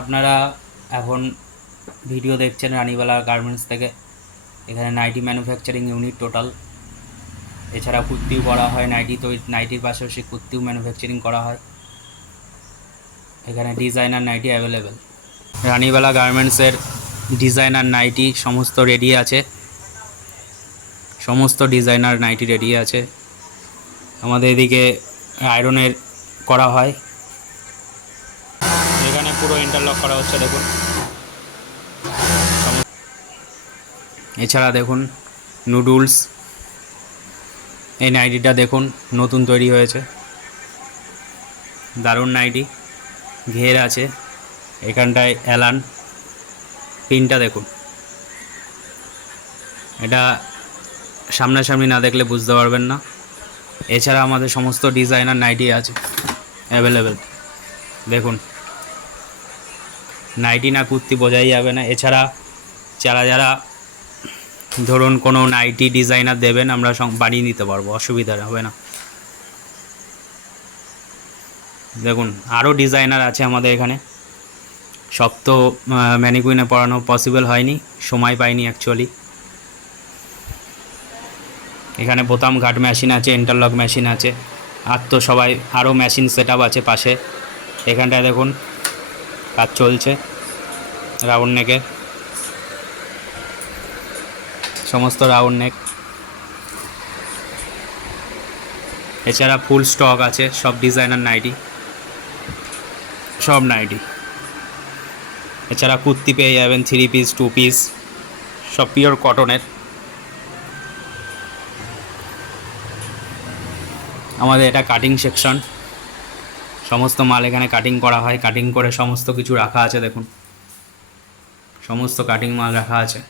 আপনারা এখন ভিডিও দেখছেন রানীবালা গার্মেন্টস থেকে। এখানে নাইটি ম্যানুফ্যাকচারিং ইউনিট টোটাল। এছাড়া কুর্তিও করা হয়, নাইটির পাশাপাশি কুর্তিও ম্যানুফ্যাকচারিং করা হয়। এখানে ডিজাইনার নাইটি অ্যাভেলেবেল। রানীবালা গার্মেন্টসের ডিজাইনার নাইটি সমস্ত রেডি আছে, সমস্ত ডিজাইনার নাইটি রেডি আছে। আমাদের এদিকে আয়রনের করা হয়, এখানে পুরো ইন্টারলক করা হচ্ছে দেখুন। এছাড়া দেখুন নুডলস, এই নাইটিটা দেখুন নতুন তৈরি হয়েছে, দারুণ নাইটি, ঘের আছে, এখানটায় অ্যালান পিনটা দেখুন। এটা সামনাসামনি না দেখলে বুঝতে পারবেন না। এছাড়া আমাদের সমস্ত ডিজাইনার নাইটি আছে অ্যাভেলেবেল, দেখুন নাইটি না কুর্তি বোঝাই যাবে না। এছাড়া যারা ধরুন কোনো নাইটি ডিজাইনার দেবেন, আমরা বানিয়ে দিতে পারবো, অসুবিধা হবে না। দেখুন আরও ডিজাইনার আছে আমাদের এখানে, সব তো ম্যানিকুইনে পড়ানো পসিবল হয়নি, সময় পাইনি অ্যাকচুয়ালি। এখানে বোতাম ঘাট মেশিন আছে, ইন্টারলক মেশিন আছে, আর তো সবাই আরও মেশিন সেট আপ আছে পাশে। এখানটায় দেখুন কাজ চলছে রাউন্ড নেকের, সমস্ত রাউন্ড নেক। এছাড়া ফুল স্টক আছে সব ডিজাইনার নাইটি, সব নাইটি। এছাড়া কুর্তি পেয়ে যাবেন 3 পিস 2 পিস, সব পিওর কটনের। আমাদের এটা কাটিং সেকশন, সমস্ত মাল এখানে কাটিং করা হয়, কাটিং করে সমস্ত কিছু রাখা আছে দেখুন, সমস্ত কাটিং মাল রাখা আছে।